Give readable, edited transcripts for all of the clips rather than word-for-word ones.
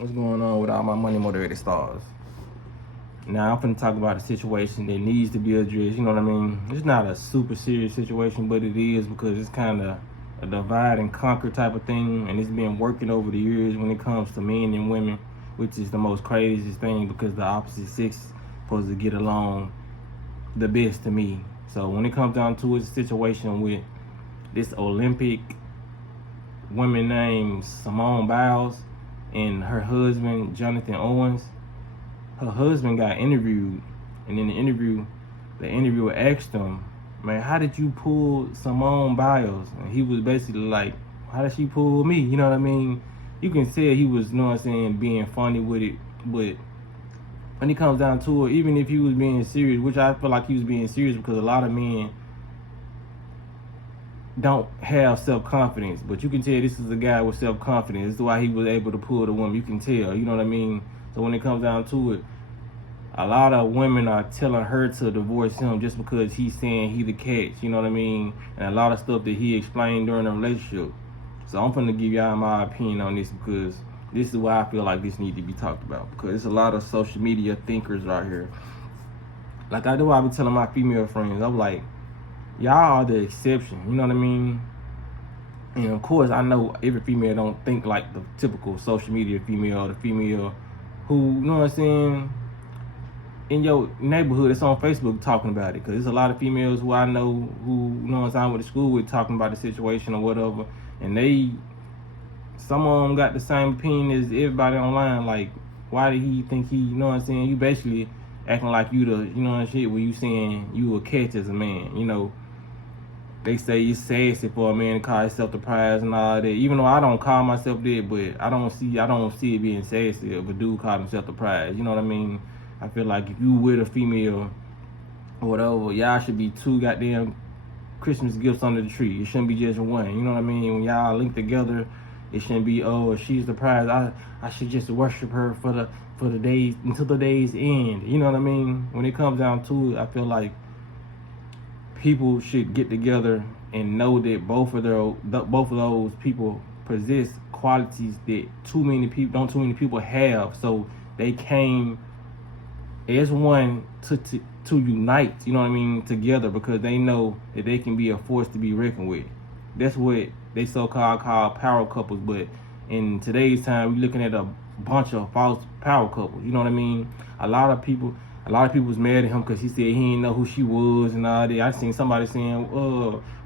What's going on with all my money motivated stars? Now I'm finna talk about a situation that needs to be addressed. You know what I mean? It's not a super serious situation, but it is because it's kind of a divide and conquer type of thing, and it's been working over the years when it comes to men and women, which is the most craziest thing because the opposite sex is supposed to get along the best to me. So when it comes down to it, it's a situation with this Olympic woman named Simone Biles and her husband Jonathan Owens. Her husband got interviewed, and in the interviewer asked him, "Man, how did you pull Simone Biles?" And he was basically like, "How did she pull me?" You know what I mean? You can tell he was, you know what I'm saying, being funny with it, but when it comes down to it, even if he was being serious, which I feel like he was being serious because a lot of men don't have self-confidence, but you can tell this is a guy with self-confidence. This is why he was able to pull the woman. You can tell, you know what I mean? So when it comes down to it, a lot of women are telling her to divorce him just because he's saying he the catch, you know what I mean? And a lot of stuff that he explained during the relationship. So I'm finna give y'all my opinion on this because this is why I feel like this needs to be talked about, because there's a lot of social media thinkers out here. Like I do, I be telling my female friends, I'm like, y'all are the exception, you know what I mean? And of course, I know every female don't think like the typical social media female, the female who, you know what I'm saying, in your neighborhood that's on Facebook talking about it. Because there's a lot of females who I know who, you know what I'm saying, I went to school with talking about the situation or whatever. And some of them got the same opinion as everybody online. Like, why did he think he, you know what I'm saying? You basically acting like you the, you know what I'm saying, when you saying you a catch as a man, you know. They say it's sassy for a man to call himself the prize and all that. Even though I don't call myself that, but I don't see it being sassy if a dude called himself the prize. You know what I mean? I feel like if you with a female or whatever, y'all should be two goddamn Christmas gifts under the tree. It shouldn't be just one. You know what I mean? When y'all link together, it shouldn't be, oh, she's the prize. I should just worship her for the days until the days end. You know what I mean? When it comes down to it, I feel like people should get together and know that both of those people possess qualities that too many people have. So they came as one to unite, you know what I mean, together, because they know that they can be a force to be reckoned with. That's what they so-called call power couples. But in today's time, we're looking at a bunch of false power couples. You know what I mean? A lot of people was mad at him because he said he didn't know who she was and all that. I seen somebody saying,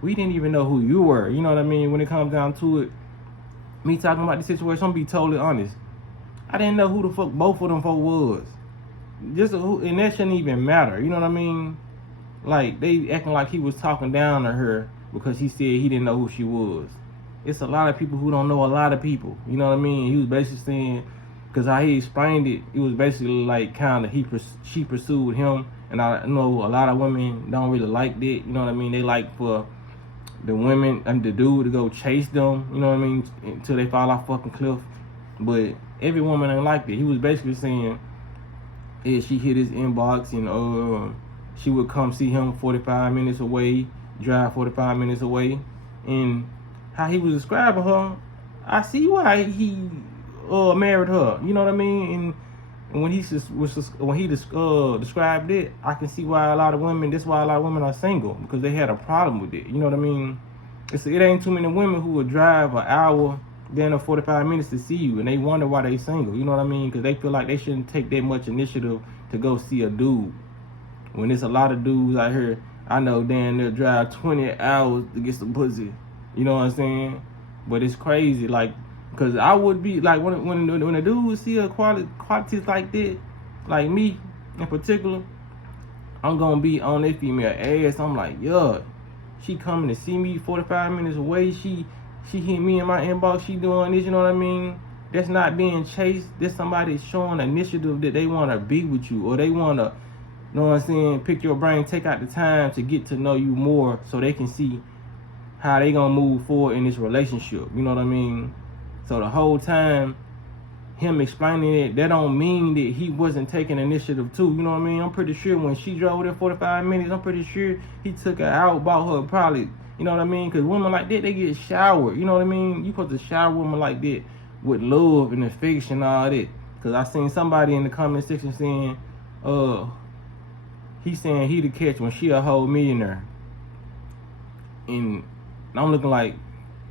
we didn't even know who you were. You know what I mean? When it comes down to it, me talking about the situation, I'm gonna be totally honest. I didn't know who the fuck both of them folk was. And that shouldn't even matter. You know what I mean? Like, they acting like he was talking down to her because he said he didn't know who she was. It's a lot of people who don't know a lot of people. You know what I mean? He was basically saying, because how he explained it, it was basically like kind of she pursued him. And I know a lot of women don't really like that. You know what I mean? They like for the women and the dude to go chase them, you know what I mean, until they fall off fucking cliff. But every woman ain't like that. He was basically saying, yeah, she hit his inbox and she would come see him 45 minutes away, drive 45 minutes away. And how he was describing her, I see why he married her. You know what I mean? And when he described it, I can see why that's why a lot of women are single, because they had a problem with it. You know what I mean? It ain't too many women who would drive an hour, then 45 minutes to see you, and they wonder why they single. You know what I mean? Because they feel like they shouldn't take that much initiative to go see a dude. When there's a lot of dudes out here, I know they'll drive 20 hours to get some pussy. You know what I'm saying? But it's crazy, like, because I would be like, when a dude see a qualities like that, like me in particular, I'm gonna be on that female ass. I'm like, yeah, she coming to see me 45 minutes away. She hit me in my inbox. She doing this. You know what I mean? That's not being chased. That's somebody showing initiative that they want to be with you, or they want to, you know what I'm saying, pick your brain, take out the time to get to know you more, so they can see how they gonna move forward in this relationship. You know what I mean? So the whole time, him explaining it, that don't mean that he wasn't taking initiative too. You know what I mean? I'm pretty sure when she drove there 45 minutes, I'm pretty sure he took her out, bought her probably, you know what I mean? Because women like that, they get showered. You know what I mean? You supposed to shower women like that with love and affection and all that. Cause I seen somebody in the comment section saying, he saying he the catch when she a whole millionaire. And I'm looking like,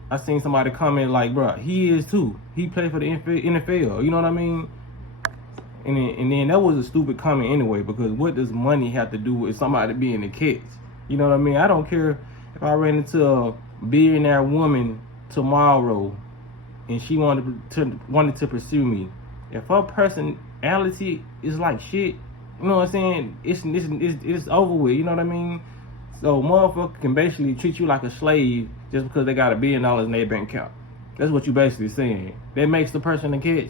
I seen somebody comment like, bro, he is too. He played for the NFL. You know what I mean? And then that was a stupid comment anyway, because what does money have to do with somebody being the catch? You know what I mean? I don't care if I ran into a billionaire woman tomorrow and she wanted to pursue me. If her personality is like shit, you know what I'm saying? It's over with. You know what I mean? So motherfucker can basically treat you like a slave just because they got $1 billion in their bank account. That's what you basically saying. That makes the person a catch.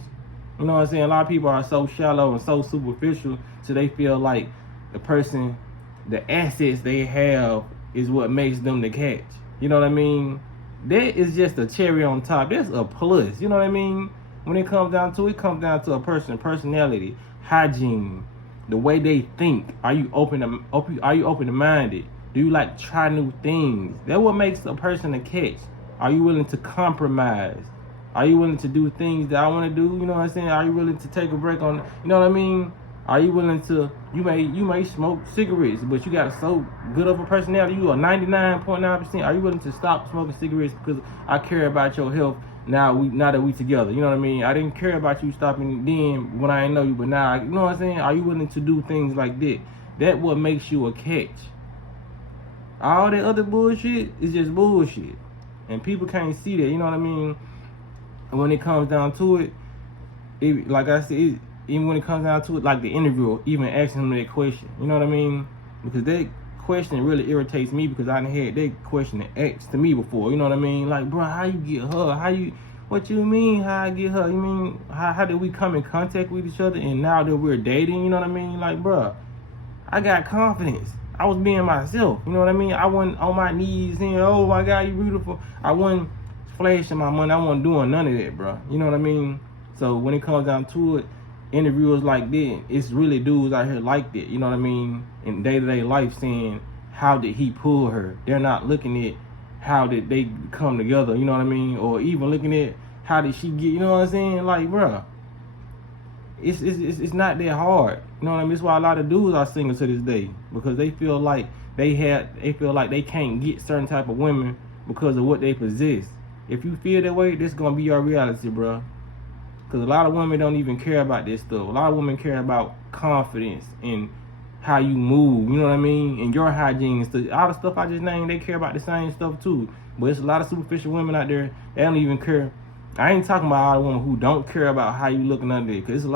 You know what I'm saying? A lot of people are so shallow and so superficial, so they feel like the person, the assets they have is what makes them the catch. You know what I mean? That is just a cherry on top. That's a plus. You know what I mean? When it comes down to it, comes down to a person, personality, hygiene, the way they think. Are you open-minded? Do you like try new things? That's what makes a person a catch. Are you willing to compromise? Are you willing to do things that I want to do? You know what I'm saying? Are you willing to take a break on, you know what I mean? Are you willing to, you may smoke cigarettes, but you got so good of a personality, you are 99.9%. Are you willing to stop smoking cigarettes because I care about your health now that we together? You know what I mean? I didn't care about you stopping then when I didn't know you, but now, you know what I'm saying? Are you willing to do things like that? That's what makes you a catch. All that other bullshit is just bullshit. And people can't see that, you know what I mean? And when it comes down to it, like I said, even when it comes down to it, like the interviewer, even asking him that question, you know what I mean? Because that question really irritates me, because I done had that question asked to me before, you know what I mean? Like, bro, how you get her? What you mean, how I get her? You mean, how did we come in contact with each other and now that we're dating, you know what I mean? Like, bro, I got confidence. I was being myself, you know what I mean? I wasn't on my knees saying, oh my God, you beautiful. I wasn't flashing my money. I wasn't doing none of that, bro. You know what I mean? So when it comes down to it, interviewers like that, it's really dudes out here like that, you know what I mean? In day-to-day life saying, how did he pull her? They're not looking at how did they come together, you know what I mean? Or even looking at how did she get, you know what I'm saying? Like, bro, it's not that hard. You know what I mean? That's why a lot of dudes are single to this day, because they feel like they can't get certain type of women because of what they possess. If you feel that way, this gonna be your reality, bro. Because a lot of women don't even care about this stuff. A lot of women care about confidence and how you move, you know what I mean? And your hygiene and stuff. All the stuff I just named, they care about the same stuff too. But it's a lot of superficial women out there, they don't even care. I ain't talking about all the women who don't care about how you looking under there. Because there's a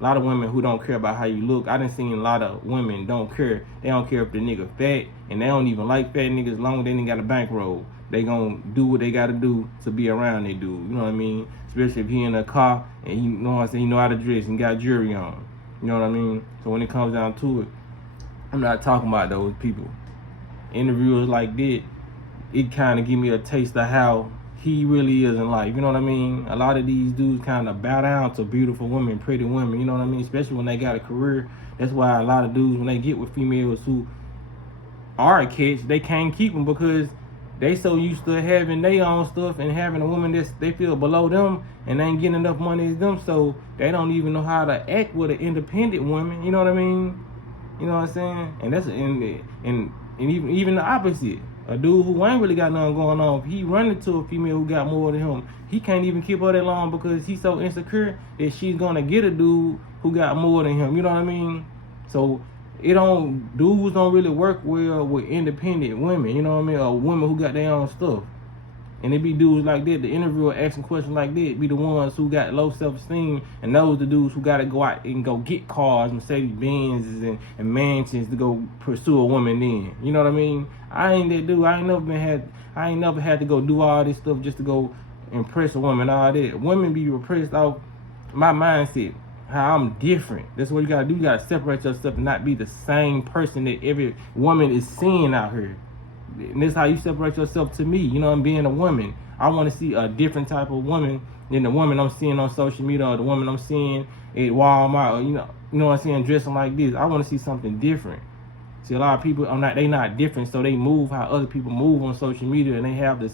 lot of women who don't care about how you look. I done seen a lot of women don't care. They don't care if the nigga fat, and they don't even like fat niggas as long as they ain't got a bankroll. They gonna do what they gotta do to be around they dude. You know what I mean? Especially if he in a car and he, you know what I'm saying, he know how to dress and got jewelry on. You know what I mean? So when it comes down to it, I'm not talking about those people. Interviewers like that, it kind of give me a taste of how he really is in life. You know what I mean? A lot of these dudes kind of bow down to beautiful women, pretty women. You know what I mean? Especially when they got a career. That's why a lot of dudes, when they get with females who are a catch, they can't keep them because they so used to having their own stuff and having a woman that they feel below them and they ain't getting enough money as them, so they don't even know how to act with an independent woman. You know what I mean? You know what I'm saying? And that's and even the opposite. A dude who ain't really got nothing going on, if he run into a female who got more than him, he can't even keep her that long because he's so insecure that she's gonna get a dude who got more than him. You know what I mean? So dudes don't really work well with independent women, you know what I mean? Or women who got their own stuff. And it be dudes like that, the interviewer asking questions like that, be the ones who got low self-esteem, and those the dudes who gotta go out and go get cars, Mercedes-Benzes and mansions to go pursue a woman then. You know what I mean? I ain't that dude. I ain't never had to go do all this stuff just to go impress a woman, all that. Women be repressed off my mindset, how I'm different. That's what you gotta do. You gotta separate yourself and not be the same person that every woman is seeing out here. And this is how you separate yourself to me. You know, I'm being a woman. I want to see a different type of woman than the woman I'm seeing on social media or the woman I'm seeing at Walmart, or you know what I'm saying, dressing like this. I want to see something different. See, a lot of people they not different, so they move how other people move on social media, and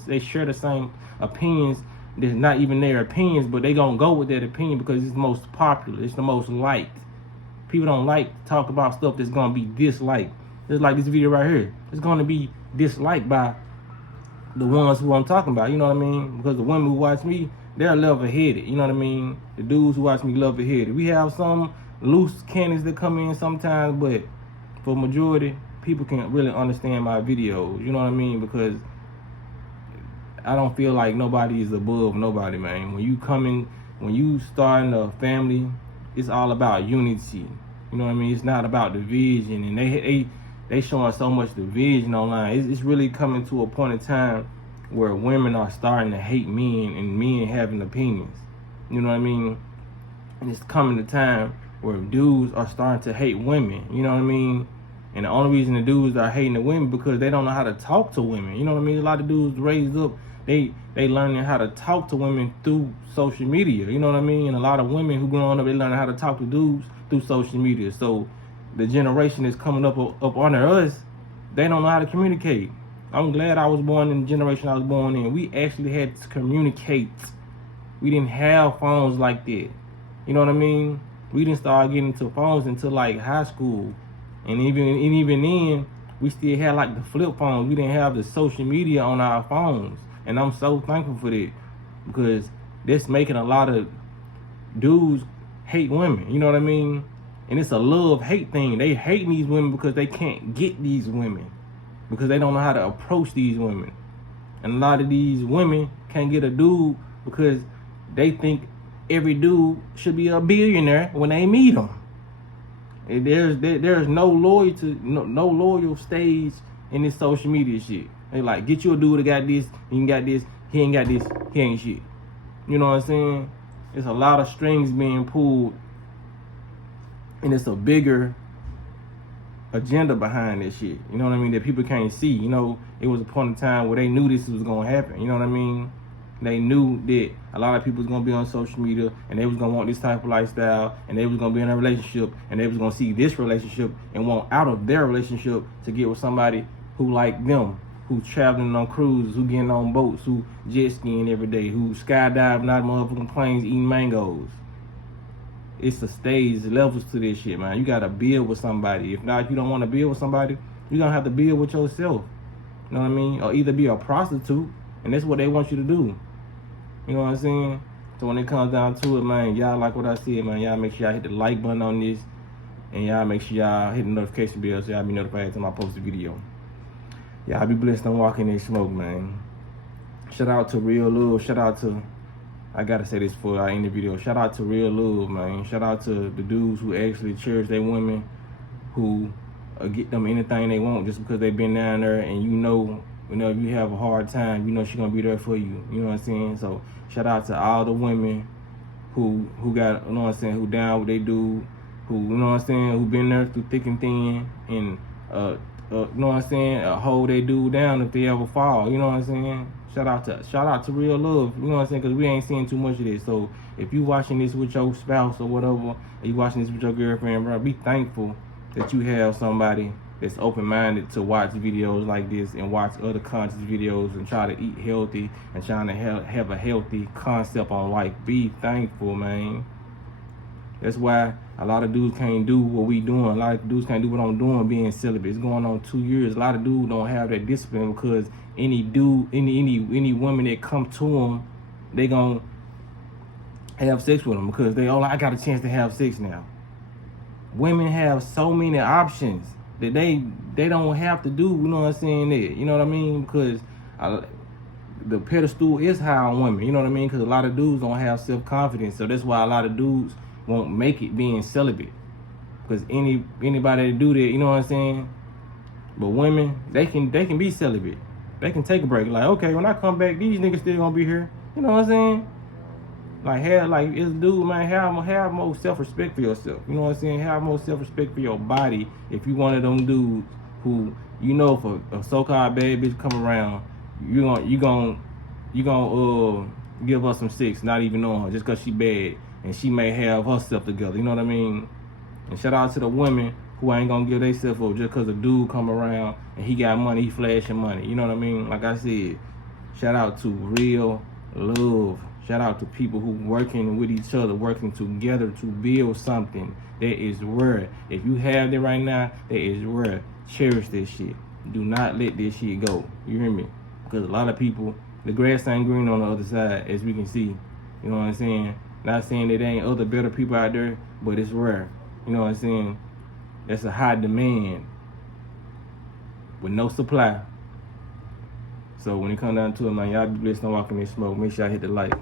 they share the same opinions There's not even their opinions, but they gonna go with that opinion because it's most popular. It's the most liked. People don't like to talk about stuff that's gonna be disliked. Just like this video right here. It's gonna be disliked by the ones who I'm talking about. You know what I mean? Because the women who watch me, they're level-headed. You know what I mean? The dudes who watch me level-headed. We have some loose cannons that come in sometimes, but for majority, people can't really understand my videos. You know what I mean? Because I don't feel like nobody is above nobody, man. When you starting a family, it's all about unity. You know what I mean? It's not about division, and they showing so much division online. It's really coming to a point in time where women are starting to hate men and men having opinions. You know what I mean? And it's coming to time where dudes are starting to hate women. You know what I mean? And the only reason the dudes are hating the women because they don't know how to talk to women. You know what I mean? A lot of dudes raised up, they learning how to talk to women through social media. You know what I mean? And a lot of women who growing up, they learning how to talk to dudes through social media. So the generation that's coming up under us, they don't know how to communicate. I'm glad I was born in the generation I was born in. We actually had to communicate. We didn't have phones like that. You know what I mean? We didn't start getting into phones until like high school. And even then, we still had like the flip phones. We didn't have the social media on our phones. And I'm so thankful for that because that's making a lot of dudes hate women. You know what I mean? And it's a love-hate thing. They hate these women because they can't get these women. Because they don't know how to approach these women. And a lot of these women can't get a dude because they think every dude should be a billionaire when they meet him. And there's no loyal stage in this social media shit. They like, get you a dude that got this, he ain't got this, he ain't got this, he ain't shit. You know what I'm saying? There's a lot of strings being pulled, and it's a bigger agenda behind this shit. You know what I mean? That people can't see. You know, it was a point in time where they knew this was gonna happen. You know what I mean? They knew that a lot of people was gonna be on social media and they was gonna want this type of lifestyle and they was gonna be in a relationship and they was gonna see this relationship and want out of their relationship to get with somebody who like them, who traveling on cruises, who getting on boats, who jet skiing every day, who skydiving out of motherfucking planes eating mangoes. It's a stage, levels to this shit, man. You gotta build with somebody. If not, if you don't want to build with somebody, you're gonna have to build with yourself. You know what I mean? Or either be a prostitute, and that's what they want you to do. You know what I'm saying? So when it comes down to it, man, y'all like what I said, man. Y'all make sure y'all hit the like button on this, and y'all make sure y'all hit the notification bell so y'all be notified every time I post a video. Y'all be blessed and walking in smoke, man. Shout out to Real Love. Shout out to, I gotta say this before I end the video. Shout out to Real Love, man. Shout out to the dudes who actually cherish their women, who get them anything they want just because they've been down there, and you know, if you have a hard time, you know she's gonna be there for you. You know what I'm saying? So shout out to all the women who got, you know what I'm saying, who down what they do, who, you know what I'm saying, who been there through thick and thin, and you know what I'm saying, hold they dude down if they ever fall. You know what I'm saying? Shout out to Real Love. You know what I'm saying? Because we ain't seeing too much of this. So if you watching this with your spouse or whatever, or you watching this with your girlfriend, bro, be thankful that you have somebody that's open-minded to watch videos like this and watch other conscious videos and try to eat healthy and trying to have a healthy concept on life. Be thankful, man. That's why a lot of dudes can't do what we doing. A lot of dudes can't do what I'm doing being celibate. It's going on 2 years. A lot of dudes don't have that discipline because any dude, any woman that come to them, they gonna have sex with them because they, oh, I got a chance to have sex now. Women have so many options that they don't have to do, you know what I'm saying, that, you know what I mean? Because the pedestal is high on women, you know what I mean? Because a lot of dudes don't have self-confidence, so that's why a lot of dudes won't make it being celibate. Because anybody that do that, you know what I'm saying? But women, they can be celibate. They can take a break. Like, okay, when I come back, these niggas still gonna be here. You know what I'm saying? Like, it's dude, man, have more self-respect for yourself. You know what I'm saying? Have more self-respect for your body. If you one of them dudes who, you know, if a so-called bad bitch come around, you gonna give her some sex, not even knowing her, just cause she bad and she may have herself together. You know what I mean? And shout out to the women who ain't gonna give themselves up just cause a dude come around and he got money, he flashing money. You know what I mean? Like I said, shout out to Real love. Shout out to people who working with each other, working together to build something that is rare. If you have it right now, that is rare. Cherish this shit. Do not let this shit go. You hear me? Because a lot of people, the grass ain't green on the other side, as we can see. You know what I'm saying? Not saying that there ain't other better people out there, but it's rare. You know what I'm saying? That's a high demand with no supply. So when it comes down to it, man, y'all be blessed and walking in smoke. Make sure y'all hit the like.